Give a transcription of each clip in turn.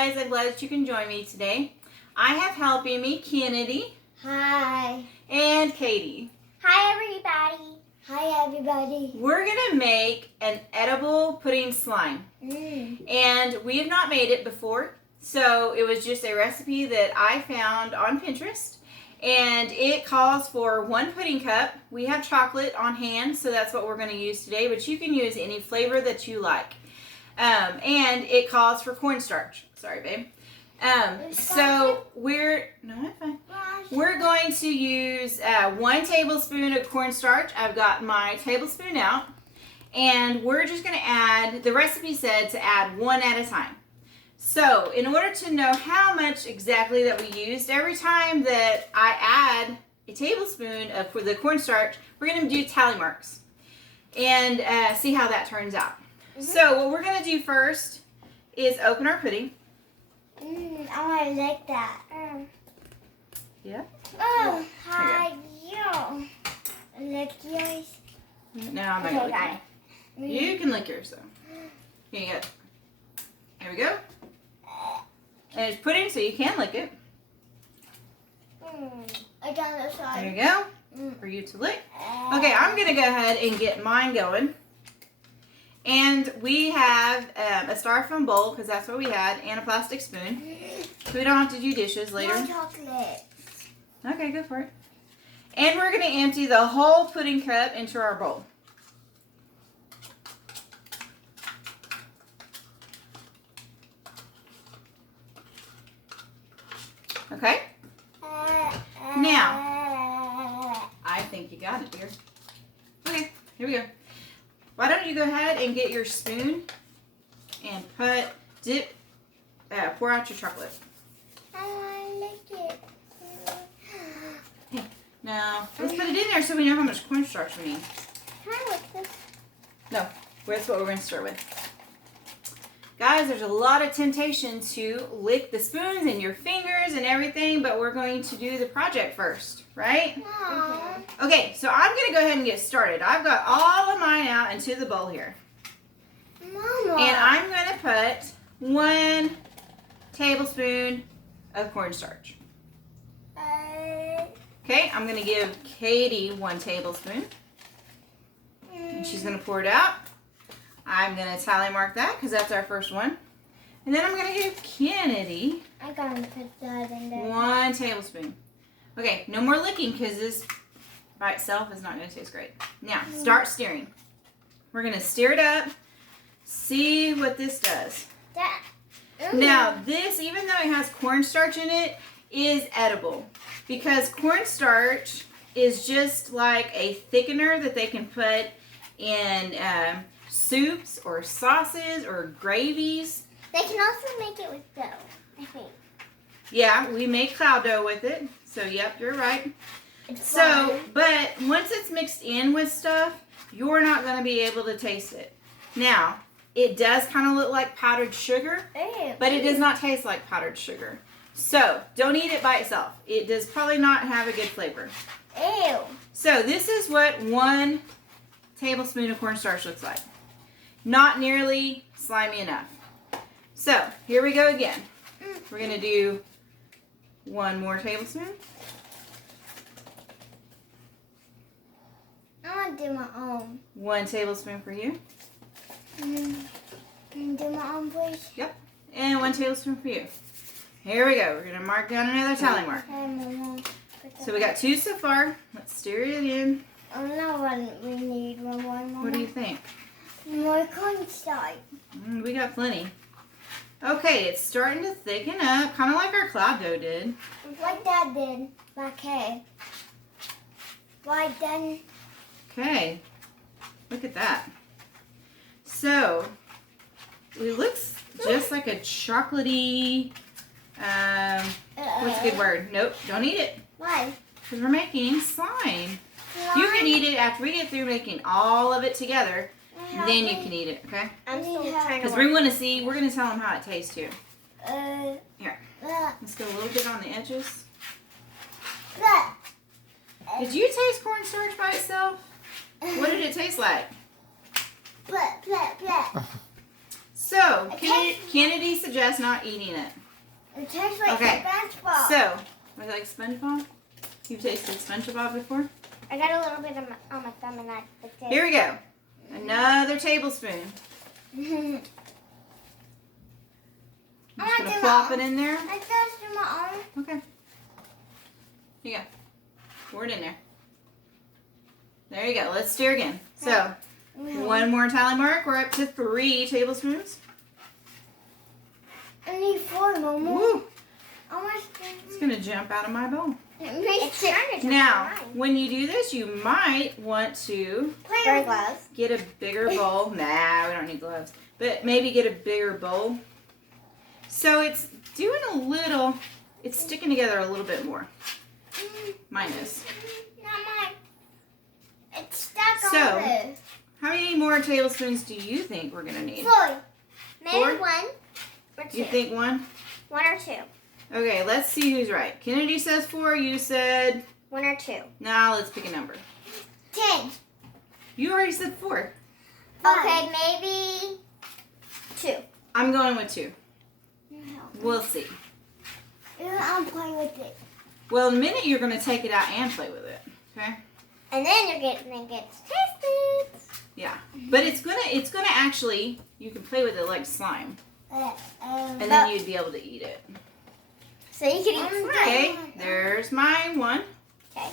guys, I'm glad that you can join me today. I have helping me Kennedy. Hi. And Katie. Hi everybody. Hi everybody. We're going to make an edible pudding slime. And we have not made it before. So it was just a recipe that I found on Pinterest. And it calls for 1 pudding cup. We have chocolate on hand, so that's what we're going to use today. But you can use any flavor that you like. And it calls for cornstarch. Sorry, babe. So we're going to use 1 tablespoon of cornstarch. I've got my tablespoon out. And we're just going to add, the recipe said to add 1 at a time. So in order to know how much exactly that we used, every time that I add a tablespoon of the cornstarch, we're going to do tally marks and see how that turns out. So what we're going to do first is open our pudding. I want to lick that. Yeah? Oh, hi, you. Lick yours. No, I'm not going to lick it. You can lick yours, though. Here you go. There we go. And it's pudding, so you can lick it. I got this side. There you go. For you to lick. Okay, I'm going to go ahead and get mine going. And we have a styrofoam bowl, because that's what we had, and a plastic spoon. So we don't have to do dishes later. No chocolate. Okay, go for it. And we're going to empty the whole pudding cup into our bowl. Okay? Now, I think you got it, dear. Okay, here we go. Why don't you go ahead and get your spoon and pour out your chocolate. I want to lick it. Hey, now, let's put it in there so we know how much cornstarch we need. Can I lick this? No, that's what we're going to start with. Guys, there's a lot of temptation to lick the spoons and your fingers and everything, but we're going to do the project first, right? Aww. Okay, so I'm going to go ahead and get started. I've got all of mine out into the bowl here. Mama. And I'm going to put 1 tablespoon of cornstarch. Okay, I'm going to give Katie 1 tablespoon. And she's going to pour it out. I'm going to tally mark that because that's our first one. And then I'm going to give Kennedy I'm going to put that in there. 1 tablespoon. Okay, no more licking because this by itself is not going to taste great. Now, start stirring. We're going to stir it up, see what this does. Now, this, even though it has cornstarch in it, is edible because cornstarch is just like a thickener that they can put in soups or sauces or gravies. They can also make it with dough, I think. Yeah, we make cloud dough with it. So, yep, you're right. It's So, fun. but once it's mixed in with stuff, you're not going to be able to taste it. Now, it does kind of look like powdered sugar, Ew. but it does not taste like powdered sugar. So, don't eat it by itself. It does probably not have a good flavor. Ew. So, this is what 1 tablespoon of cornstarch looks like. Not nearly slimy enough. So, here we go again. We're going to do 1 more tablespoon. I want to do my own. 1 tablespoon for you. Can you do my own, please? Yep. And 1 tablespoon for you. Here we go. We're going to mark down another tally mark. Okay, Mama. So we got 2 so far. Let's stir it in. Oh, no, we need one more, Mama. What do you think? More cornstarch. We got plenty. Okay, it's starting to thicken up, kind of like our cloud dough did. Like Dad did. Okay. Right then. Okay. Look at that. So, it looks just like a chocolatey, what's a good word? Nope, don't eat it. Why? Because we're making slime. You can eat it after we get through making all of it together. Then you can eat it, okay? I'm still trying to Because we want to see, we're going to tell them how it tastes too. Here, Look. let's go a little bit on the edges. Look. Did you taste cornstarch by itself? What did it taste like? Look. So, Kennedy suggests not eating it. It tastes like SpongeBob. So, was it like SpongeBob? You've tasted SpongeBob before? I got a little bit on my thumb and I picked it. Here we go. Another tablespoon. I'm just going to plop it in there. I just do my own. Okay. Here you go. Pour it in there. There you go. Let's stir again. So, one more tally mark. We're up to 3 tablespoons. I need 4, Mama. Woo! Almost. It's going to jump out of my bowl. It's trying to Now, when you do this, you might want to wear gloves. get a bigger bowl. Nah, we don't need gloves. But maybe get a bigger bowl. So it's doing a little, it's sticking together a little bit more. Mine is. Not mine. It's stuck So, on this. How many more tablespoons do you think we're going to need? 4. Maybe 4? 1 or 2. You think 1? 1 or 2. Okay, let's see who's right. Kennedy says 4. You said? 1 or 2. Now let's pick a number. 10. You already said 4. Okay, maybe 2. I'm going with 2. No. We'll see. I'll play with it. Well, in a minute you're going to take it out and play with it. Okay? And then you're going to get tasted. Yeah. But it's gonna actually, you can play with it like slime. And then you'd be able to eat it. So you can eat slime. Okay, there's my 1. Okay.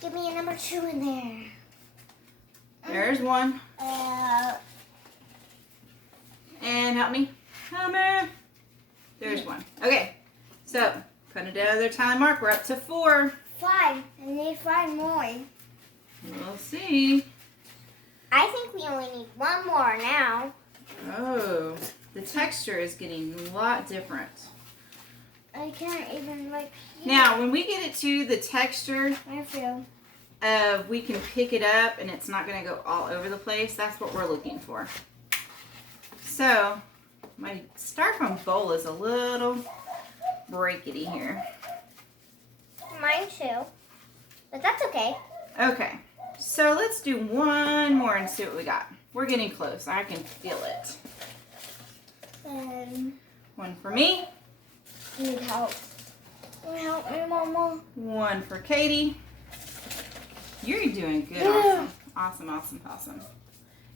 Give me a number 2 in there. There's 1. And help me. Help me. There's 1. Okay, so put another time mark. We're up to 4. 5. I need 5 more. We'll see. I think we only need 1 more now. Oh, the texture is getting a lot different. I can't even Now, when we get it to the texture I feel. of we can pick it up and it's not going to go all over the place, that's what we're looking for. So, my styrofoam bowl is a little breakity here. Mine too. But that's okay. Okay, so let's do 1 more and see what we got. We're getting close. I can feel it. 1 for me. Need help. Help me, Mama. 1 for Katie. You're doing good. Awesome. Awesome, awesome, awesome.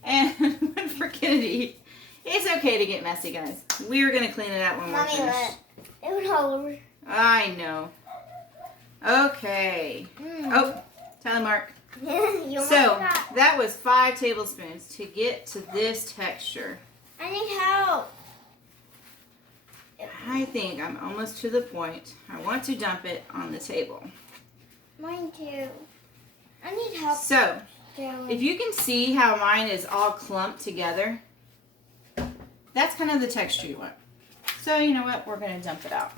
And 1 for Kennedy. It's okay to get messy, guys. We're going to clean it out when we're Mommy, finished. it would hold. I know. Okay. Oh, tally mark. So, that was 5 tablespoons to get to this texture. I need help. I think I'm almost to the point. I want to dump it on the table. Mine too. I need help. So, if you can see how mine is all clumped together, that's kind of the texture you want. So, you know what? We're going to dump it out.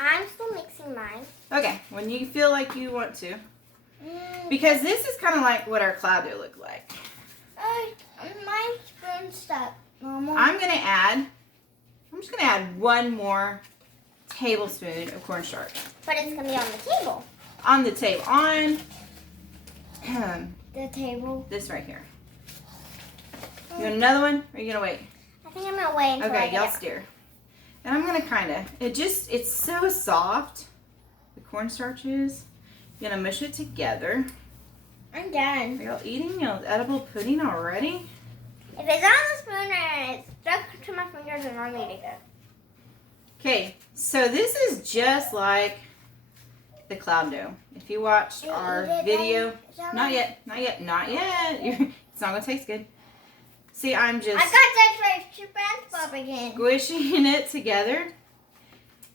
I'm still mixing mine. Okay, when you feel like you want to. Because this is kind of like what our cloud dough looked like. My spoon stuck, Mama. I'm just going to add 1 more tablespoon of cornstarch. But it's going to be on the table. On the table. On The table. this right here. You want another one? Or are you going to wait? I think I'm going to wait until I Okay, get y'all it. stir. And I'm going to kind of, it's so soft, the cornstarch is. You're going to mush it together. I'm Are done. y'all eating y'all's edible pudding already? If it's on the spoon and it's stuck to my fingers, then I'm eating it. Okay, so this is just like the cloud dough. If you watched our video, not yet. It's not going to taste good. See, I'm just I got that SpongeBob again. squishing it together,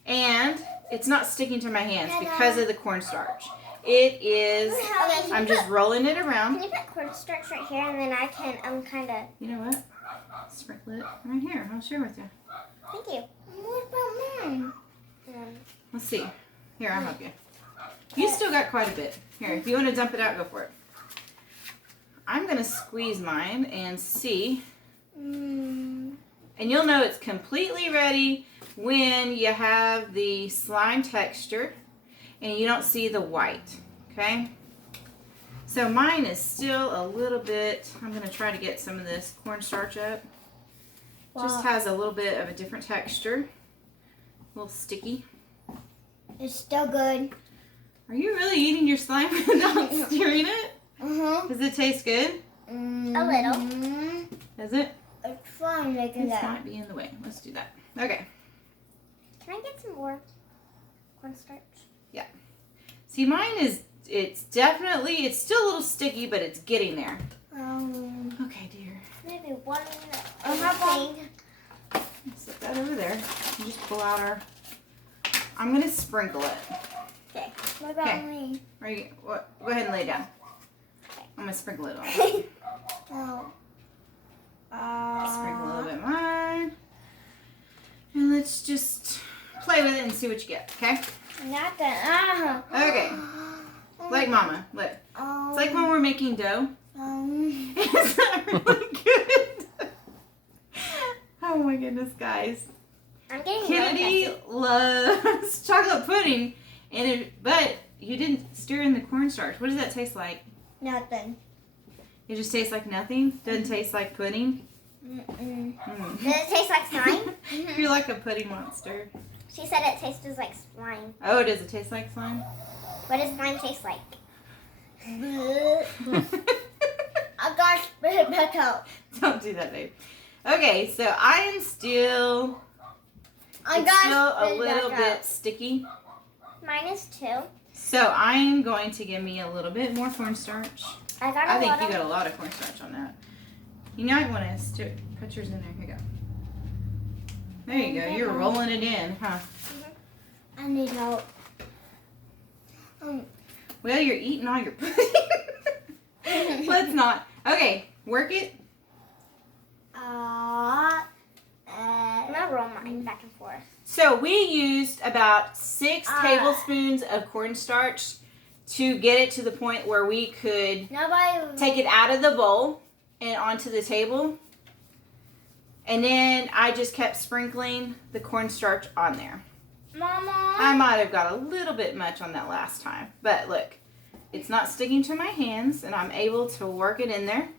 and it's not sticking to my hands because of the cornstarch. It is, Okay, I'm just rolling it around. Can you put cornstarch right here and then I can kind of. You know what? Sprinkle it right here. I'll share with you. Thank you. What about mine? Let's see. Here, I'll help you. You still got quite a bit. Here, if you want to dump it out, go for it. I'm going to squeeze mine and see. And you'll know it's completely ready when you have the slime texture and you don't see the white. Okay? So mine is still a little bit, I'm going to try to get some of this cornstarch up. Just has a little bit of a different texture. A little sticky. It's still good. Are you really eating your slime without stirring it? Does it taste good? A little. Does it? It's fun making This that. might be in the way. Let's do that. Okay. Can I get some more cornstarch? Yeah. See, mine is, it's still a little sticky, but it's getting there. Okay, dear. Maybe one thing. Set that over there. You just pull out our, I'm going to sprinkle it. Okay. What about me? Go ahead and lay it down. Okay. I'm going to sprinkle it on. Oh. Sprinkle a little bit of mine. And let's just play with it and see what you get, okay? Not that. Okay. Like mama. Look. It's like when we're making dough. Is that really good? Oh my goodness, guys. I'm getting Kennedy loves chocolate pudding, but you didn't stir in the cornstarch. What does that taste like? Nothing. It just tastes like nothing? Doesn't taste like pudding? Does it taste like slime? You're like a pudding monster. She said it tastes like slime. Oh, does it taste like slime? What does slime taste like? I gotta spit it back out. Don't do that, babe. Okay, so I am still, I it's gotta still a spit it little back bit out. sticky. Mine is 2. So I'm going to give me a little bit more cornstarch. I think you got a lot of cornstarch on that. You might want to put yours in there. Here you go. There you go. You're rolling it in, huh? I need help. Well, you're eating all your pudding. Let's not. Okay, work it. I'm gonna roll mine back and forth. So we used about 6 tablespoons of cornstarch to get it to the point where we could take it out of the bowl and onto the table. And then I just kept sprinkling the cornstarch on there. Mama. I might have got a little bit much on that last time. But look, it's not sticking to my hands and I'm able to work it in there.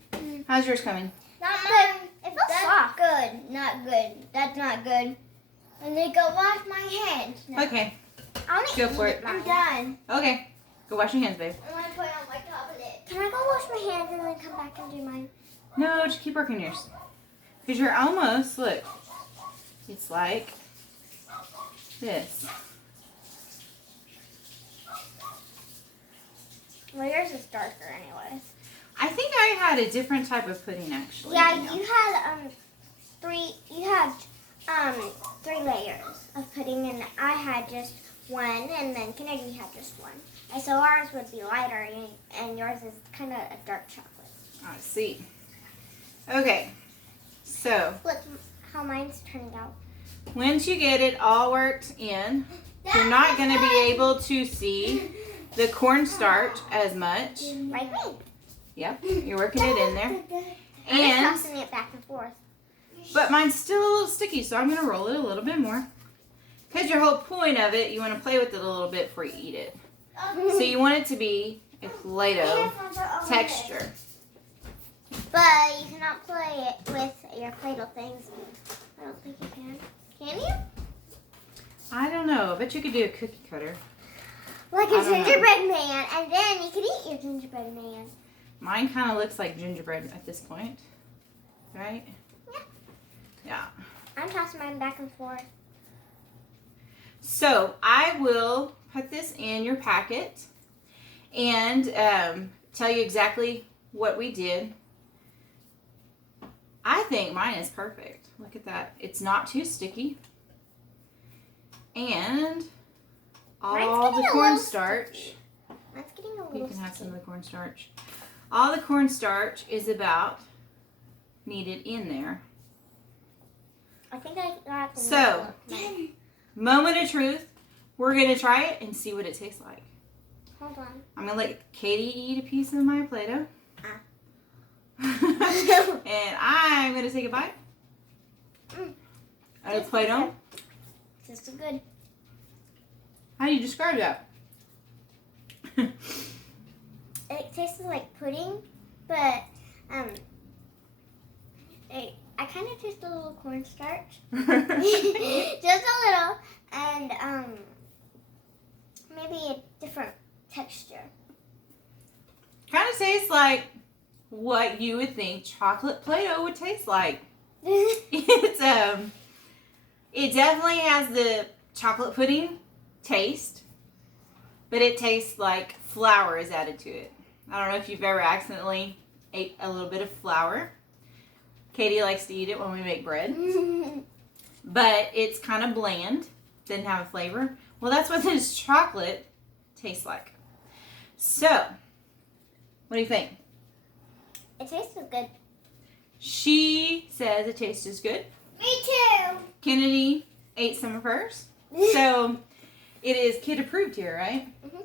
How's yours coming? Not mine. It feels soft. Good. Not good. That's not good. I need to go wash my hands now. Okay, I want to go for it. I'm done. Okay, go wash your hands, babe. I want to put it on my tablet. Can I go wash my hands and then come back and do mine? No, just keep working yours. Because you're almost, look, it's like this. Well, yours is darker anyways. I think I had a different type of pudding actually. Yeah, you had 3 layers of pudding and I had just 1 and then Kennedy had just 1. And so ours would be lighter and yours is kind of a dark chocolate. I see. Okay, so Look how mine's turning out. once you get it all worked in, you're not going to be able to see the cornstarch as much. Like me. Yep, you're working it in there. I'm And, tossing it back and forth. but mine's still a little sticky, so I'm going to roll it a little bit more. Because your whole point of it, you want to play with it a little bit before you eat it. So you want it to be a Play-Doh texture. But you cannot play it with your Play-Doh things. I don't think you can. Can you? I don't know. I bet you could do a cookie cutter. Like I a don't know. gingerbread man, and then you could eat your gingerbread man. Mine kind of looks like gingerbread at this point. Right? Yeah. Yeah. I'm tossing mine back and forth. So I will put this in your packet and tell you exactly what we did. I think mine is perfect. Look at that. It's not too sticky. And all the cornstarch. Mine's getting a little You can have some sticky. of the cornstarch. All the cornstarch is about needed in there. I think I got the So, middle. moment of truth. We're going to try it and see what it tastes like. Hold on. I'm going to let Katie eat a piece of my Play-Doh. And I'm going to take a bite. Out of Play-Doh. This is good. How do you describe that? It tastes like pudding, but I kind of taste a little cornstarch. Just a little. And maybe a different texture. Kind of tastes like what you would think chocolate Play-Doh would taste like. It's it definitely has the chocolate pudding taste, but it tastes like flour is added to it. I don't know if you've ever accidentally ate a little bit of flour. Katie likes to eat it when we make bread. But it's kind of bland, didn't have a flavor. Well, that's what this chocolate tastes like. So, what do you think? It tastes good. She says it tastes good. Me too. Kennedy ate some of hers. So, it is kid approved here, right? Mm-hmm.